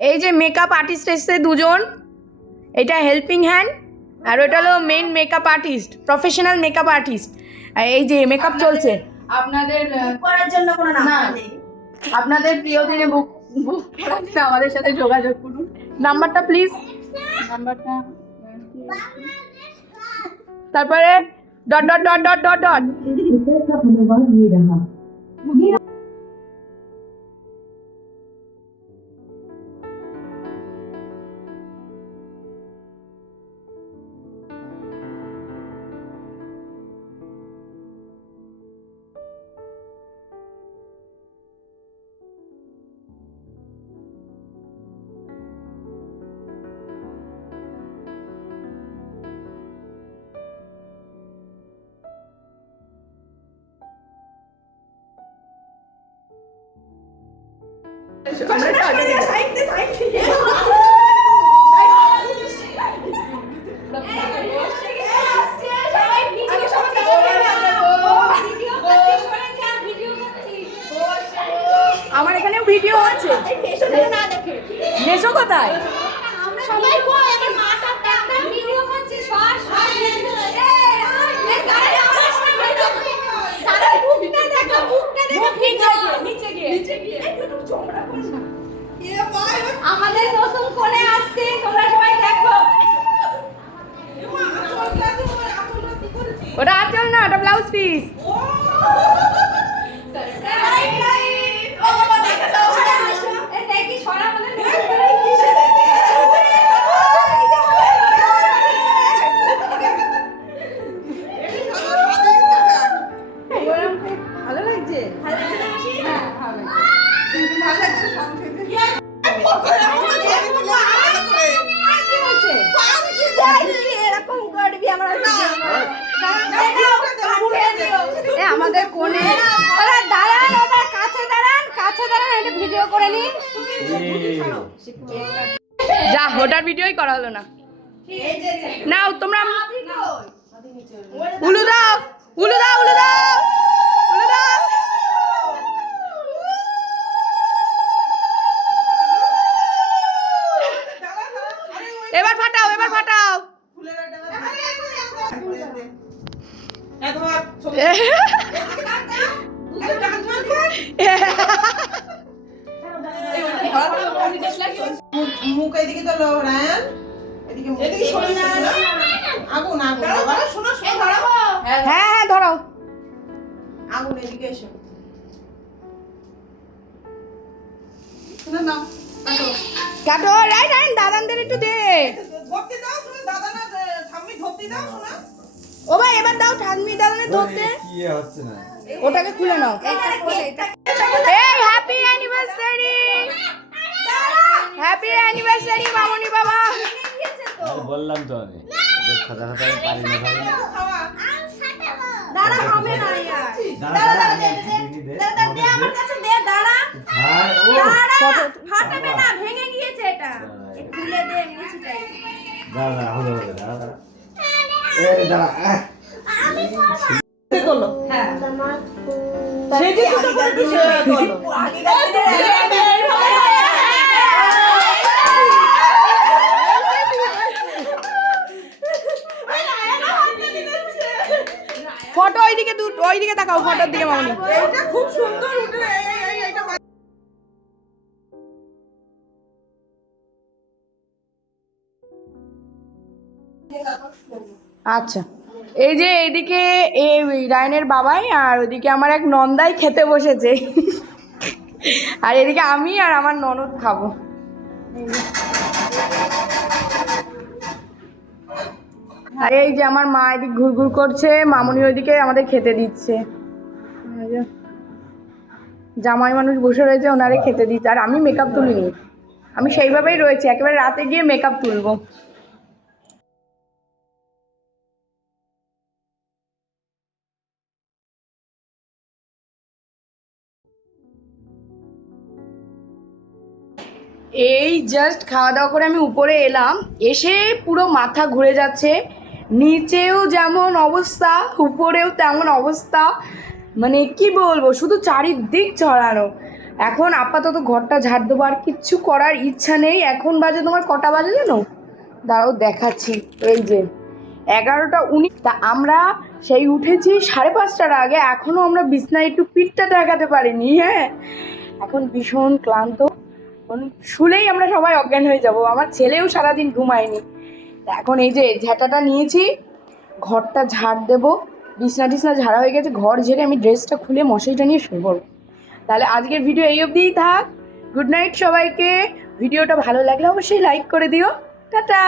এই যে makeup artist এসছে দুজন, এটা হেল্পিং হ্যান্ড আর ওটা হলো main makeup artist, professional makeup artist. আর এই যে মেকআপ চলছে। আপনাদের করার জন্য কোনো নাম্বার নেই। আপনাদের প্রিয় দিনে বুক করার জন্য আমাদের সাথে যোগাযোগ করুন। নাম্বারটা প্লিজ, নাম্বারটা তারপরে dot dot dot dot dot dot. আমার এখানেও ভিডিও আছে, নেশো কোথায়? সবাই কই আমার মাটা আমরা ভিডিও করছি সর সর আমাদের নতুন কোণে আসছে, তোমরা সবাই দেখো। ওটা আচল না, ওটা ব্লাউজ পিস। ভালো লাগছে? আমাদের কোণে দাঁড়ান, ওটা কাছে দাঁড়ান, কাছে দাঁড়ান, এটা ভিডিও করে নিন। যা, ওটার ভিডিওই করা হলো না। নাও তোমরা উলু দাও, উলু দাও, উলু দাও, উলু দাও। এবার ফাটাও, এবার ফাটাও। মুখ এদিকে তো রায়ান, এদিকে আগুন আগুন বাবা, শোনো শোনো ধরাবো। হ্যাঁ হ্যাঁ ধরাও। আগুন এদিকে এসো, শোনো নাও কাটো। রাইট রাইট, দাদানদের একটু দে। ধরতে দাও, শোনো দাদা না ঠাম্মি ধরতে দাও, শোনো। ও ভাই এবার দাও ঠাম্মি দাদানে ধরতে। কি হচ্ছে না, ওটাকে খুলে নাও। এই হ্যাপি অ্যানিভার্সারি, হ্যাপি অ্যানিভার্সারি মামনি বাবা। বললাম তো আমি যে খাতা খাতা পারি না ভাই। দাঁড়া হবে না ইয়ার, দাঁড়া দাঁড়া দে আমার কাছে দে, দাঁড়া দাঁড়া, ফাটাবে না, ভেঙে গিয়েছে এটা, খুলে দে নিচটাই। দাঁড়া হলো হলো দাঁড়া, এই দাঁড়া আমি করলো হ্যাঁ সেটি তো করলো ফটো ওইদিকে ওইদিকে তাকাও, ফটোর দিকে মামনি। এটা খুব সুন্দর উঠে এইটা। আচ্ছা, এই যে এইদিকে এই রায়নের বাবাই আর ওইদিকে আমার এক নন্দাই খেতে বসেছে, আর এদিকে আমি আর আমার ননদ খাবো। আর এই যে আমার মা এদিকে ঘুরঘুর করছে, মামুনি ওইদিকে আমাদের খেতে দিচ্ছে। জামাই মানুষ বসে রয়েছে, ওনারে খেতে দিচ্ছে। আর আমি মেকআপ তুলিনি, আমি সেইভাবেই রয়েছি, একেবারে রাতে গিয়ে মেকআপ তুলবো। এই জাস্ট খাওয়া দাওয়া করে আমি উপরে এলাম, এসে পুরো মাথা ঘুরে যাচ্ছে। নিচেও যেমন অবস্থা, উপরেও তেমন অবস্থা, মানে কি বলবো, শুধু চারিদিক ছড়ানো। এখন আপাতত ঘরটা ঝাড় দেবো, আর কিচ্ছু করার ইচ্ছা নেই। এখন বাজে তোমার কটা বাজে জানো? দাঁড়াও দেখাচ্ছি, এই যে 11:19। তা আমরা সেই উঠেছি 5:30টার আগে, এখনও আমরা বিছনায় একটু পিঠটা দেখাতে পারিনি। হ্যাঁ, এখন ভীষণ ক্লান্ত, শুলেই আমরা সবাই অজ্ঞান হয়ে যাব। আমার ছেলেও সারাদিন ঘুমায়নি। তা এখন এই যে ঝাঁটাটা নিয়েছি, ঘরটা ঝাড় দেবো। বিছনা টিছনা ঝাড়া হয়ে গেছে, ঘর ঝেড়ে আমি ড্রেসটা খুলে মশারিটা নিয়ে শুয়ে পড়ব। তাহলে আজকের ভিডিও এই অবধিই থাক। গুড নাইট সবাইকে। ভিডিওটা ভালো লাগলে অবশ্যই লাইক করে দিও। টাটা।